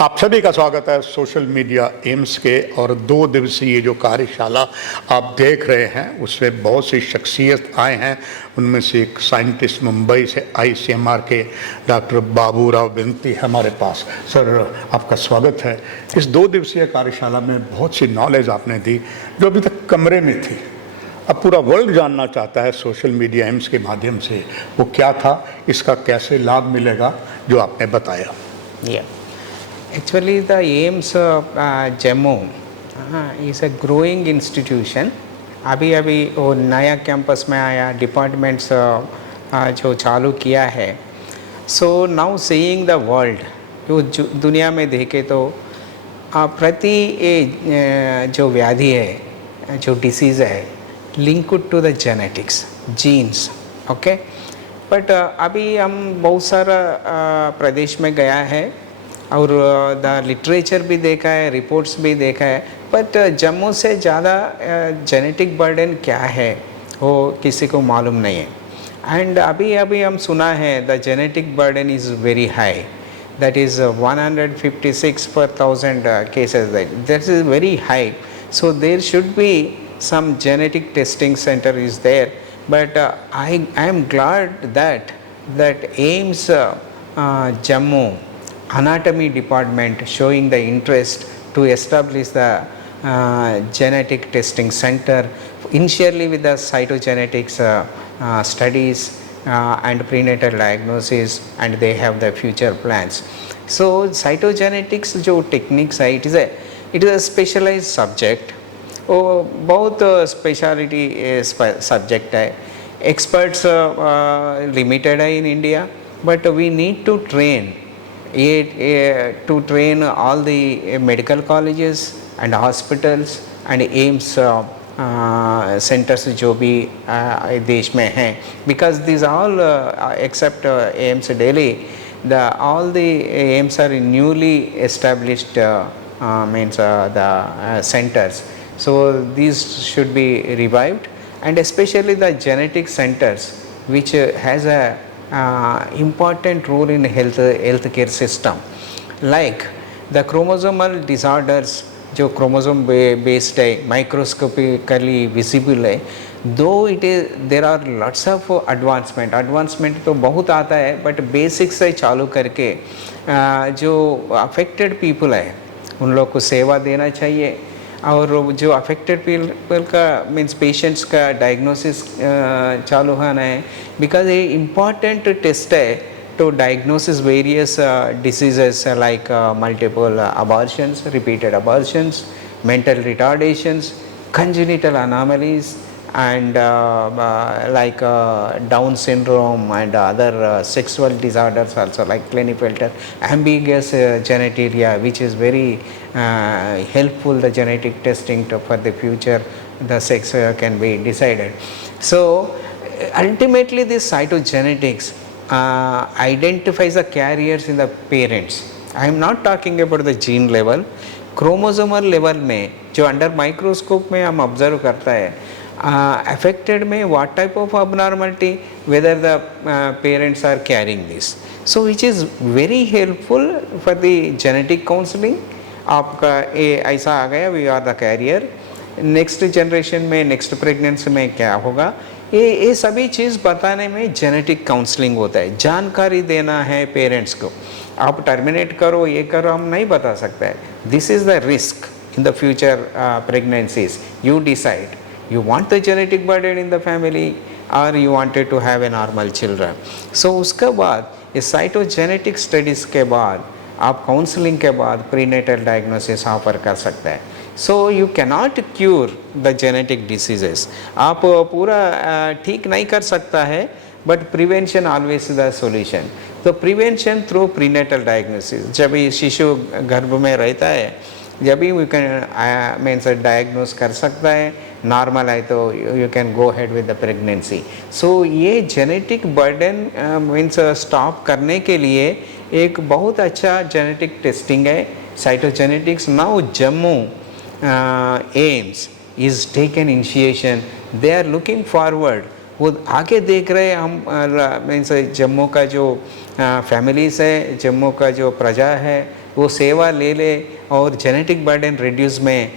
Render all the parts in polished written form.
आप सभी का स्वागत है सोशल मीडिया एम्स के। और 2 दिवसीय जो कार्यशाला आप देख रहे हैं उसमें बहुत सी शख्सियत आए हैं। उनमें से एक साइंटिस्ट मुंबई से ICMR के डॉक्टर बाबू राव विंती हमारे पास। सर, आपका स्वागत है। इस 2 दिवसीय कार्यशाला में बहुत सी नॉलेज आपने दी जो अभी तक कमरे में थी। अब पूरा वर्ल्ड जानना चाहता है सोशल मीडिया एम्स के माध्यम से वो क्या था, इसका कैसे लाभ मिलेगा, जो आपने बताया। Actually, the AIIMS Jammu is a growing institution. अभी वो नया कैंपस में आया, डिपार्टमेंट्स जो चालू किया है। So now seeing the world, जो दुनिया में देखे तो प्रति जो व्याधि है, जो डिसीज़ है, linked to the genetics, genes. Okay, but अभी हम बहुत सारा प्रदेश में गया है और द लिटरेचर भी देखा है, रिपोर्ट्स भी देखा है, बट जम्मू से ज़्यादा जेनेटिक बर्डन क्या है वो किसी को मालूम नहीं है। एंड अभी हम सुना है the genetic burden is very high, that is 156 per 1000 cases, that is very high. So there should be some genetic testing center is there, but I am glad that AIIMS Jammu anatomy department showing the interest to establish the genetic testing center, initially with the cytogenetics studies and prenatal diagnosis, and they have the future plans. So cytogenetics जो techniques है, it is a specialized subject. वो बहुत speciality subject है। Experts limited है in India, but we need to train to train all the medical colleges and hospitals and AIIMS centers जो भी देश में हैं, because these all except AIIMS Delhi, all the AIIMS are newly established the centers. So these should be revived, and especially the genetic centers which has a important role in healthcare system, like the chromosomal disorders जो chromosome based है, microscopically visible है, though there are lots of advancement तो बहुत आता है, but basics से चालू करके जो affected people है उन लोग को सेवा देना चाहिए। और जो अफेक्टेड पीपल का मीन्स पेशेंट्स का डायग्नोसिस चालू होना है, बिकॉज ये इम्पॉर्टेंट टेस्ट है to diagnosis various diseases like multiple abortions, repeated abortions, mental retardations, congenital anomalies, and like Down syndrome and other sexual disorders also, like Klinefelter, ambiguous genitalia, which is very helpful, the genetic testing for the future, the sex can be decided. So ultimately this cytogenetics identifies the carriers in the parents. I am not talking about the gene level, chromosomal level में जो under microscope में हम observe करता है, affected में what type of abnormality, whether the parents are carrying this, so which is very helpful for the genetic counseling. आपका ये ऐसा आ गया, we are the carrier, next generation में नेक्स्ट प्रेगनेंसी में क्या होगा, ये सभी चीज़ बताने में जेनेटिक काउंसलिंग होता है। जानकारी देना है पेरेंट्स को, आप टर्मिनेट करो, ये करो, हम नहीं बता सकते हैं। This is the risk in the future pregnancies, you decide you want the genetic burden in the family or you wanted to have a normal children. So उसके बाद ये cytogenetic studies के बाद आप काउंसलिंग के बाद प्रीनेटल डायग्नोसिस ऑफर कर सकते हैं। So you cannot cure the genetic diseases, आप पूरा ठीक नहीं कर सकता है, but prevention always is the solution. तो prevention through prenatal diagnosis, जब ये शिशु गर्भ में रहता है, जब भी वी कैन मीन्स डायग्नोस कर सकता है, नॉर्मल है तो you can go head with the pregnancy. So ये जेनेटिक बर्डन मीन्स स्टॉप करने के लिए एक बहुत अच्छा जेनेटिक टेस्टिंग है, cytogenetics. Now Jammu AIIMS is taken initiation, they are looking forward, वो आगे देख रहे हैं। हम मीन्स जम्मू का जो फैमिलीज़ है, जम्मू का जो प्रजा है, वो सेवा ले ले और जेनेटिक बर्डन रिड्यूस में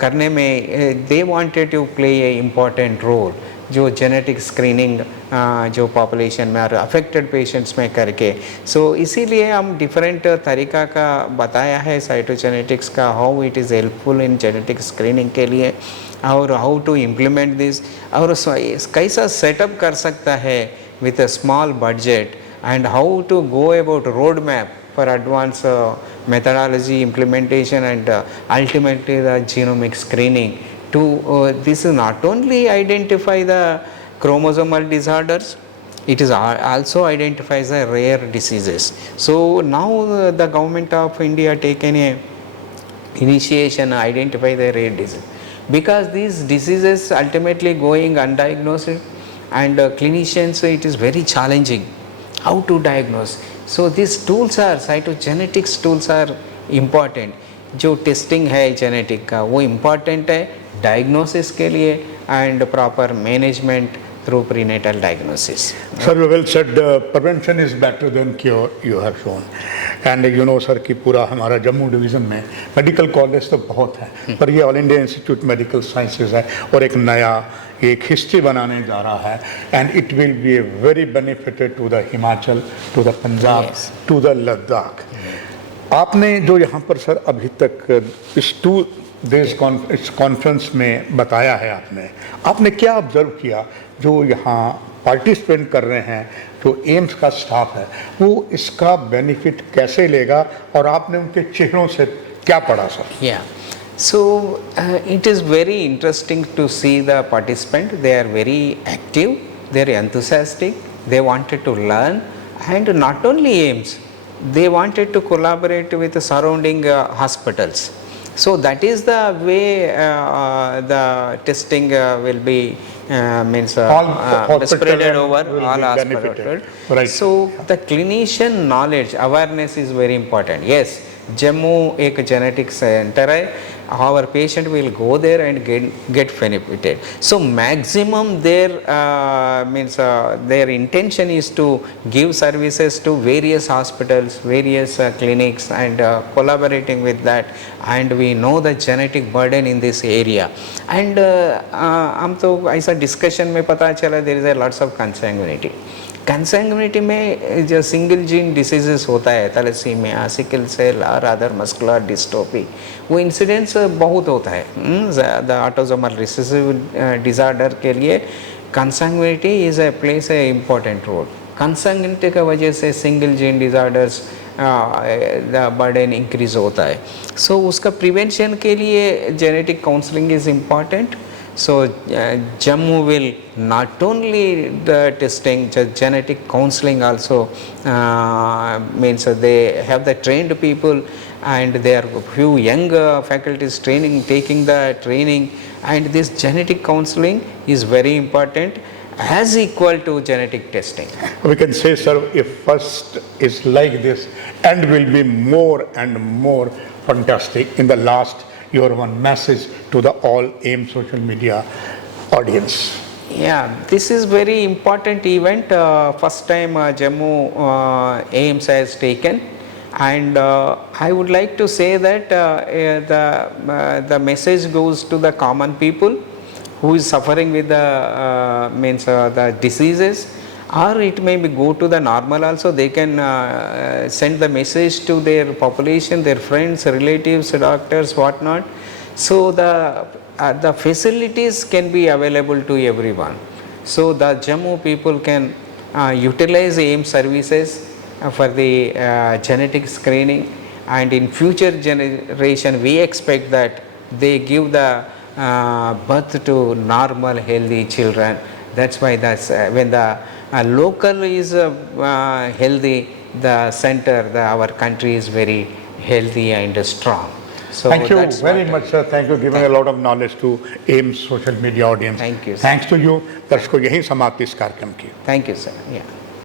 करने में they wanted to play a important role, जो जेनेटिक स्क्रीनिंग जो पॉपुलेशन में और अफेक्टेड पेशेंट्स में करके। सो इसीलिए हम डिफरेंट तरीका का बताया है साइटोजेनेटिक्स का, how it is helpful in genetic screening के लिए और हाउ टू इम्प्लीमेंट दिस, और कैसा सेटअप कर सकता है with a small budget, and how to go about roadmap for advanced methodology implementation and ultimately the genomic screening to this is not only identify the chromosomal disorders, it is also identifies the rare diseases. So now the government of India taken a initiation identify the rare disease, because these diseases ultimately going undiagnosed and clinicians it is very challenging how to diagnose. So these tools are cytogenetics tools are important, जो testing है genetic का वो important है diagnosis के लिए and proper management through prenatal diagnosis. Sir, you well said, prevention is better than cure, you have shown. And you know sir कि पूरा हमारा जम्मू डिवीज़न में मेडिकल कॉलेज तो बहुत है, पर ये all India institute medical sciences है और एक नया एक हिस्ट्री बनाने जा रहा है, and it will be a very benefited to the Himachal, to the Punjab, to the Ladakh. आपने जो यहाँ पर सर अभी तक इस इस कॉन्फ्रेंस में बताया है, आपने क्या ऑब्जर्व किया जो यहाँ पार्टिसिपेंट कर रहे हैं, जो एम्स का स्टाफ है, वो इसका बेनिफिट कैसे लेगा और आपने उनके चेहरों से क्या पढ़ा सर? या so it is very interesting to see the participant. They are very active, they are enthusiastic, they wanted to learn, and not only AIIMS, they wanted to collaborate with the surrounding hospitals. So that is the way the testing will be spread over all hospitals. Right. So the clinician knowledge awareness is very important. Yes, Jammu एक genetic center है, our patient will go there and get benefited. So maximum their their intention is to give services to various hospitals, various clinics, and collaborating with that, and we know the genetic burden in this area. And हम तो ऐसा discussion में पता चला there is a lots of consanguinity. कंसैंग्युनिटी में जो single gene diseases होता है, थैलेसीमिया, सिकल सेल और अदर मस्कुलर डिस्ट्रोफी, वो इंसिडेंस बहुत होता है. द ऑटोसोमल रिसेसिव डिसऑर्डर के लिए consanguinity is a place a important role. Consanguinity की वजह से single gene disorders the burden increase होता है. सो उसका प्रिवेंशन के लिए genetic counselling is important. So Jammu will not only the testing, genetic counseling also means they have the trained people, and there are few young faculties taking the training, and this genetic counseling is very important as equal to genetic testing. We can say, sir, if first is like this, and will be more and more fantastic. In the last, your one message to the all AIIMS social media audience. Yeah, this is very important event. First time Jammu AIIMS has taken, and I would like to say that the message goes to the common people who is suffering with the the diseases, or it may be go to the normal also. They can send the message to their population, their friends, relatives, doctors, whatnot. So the facilities can be available to everyone. So the Jammu people can utilize AIIMS services for the genetic screening, and in future generation we expect that they give the birth to normal healthy children. That's why that's when the local is healthy, the center, our country is very healthy and strong. So thank you very much, sir. Thank you for giving a lot of knowledge to AIIMS social media audience. Thank you, sir. Thanks to you. दर्शकों, यही समाप्ति इस कार्यक्रम की. Thank you, sir. Yeah.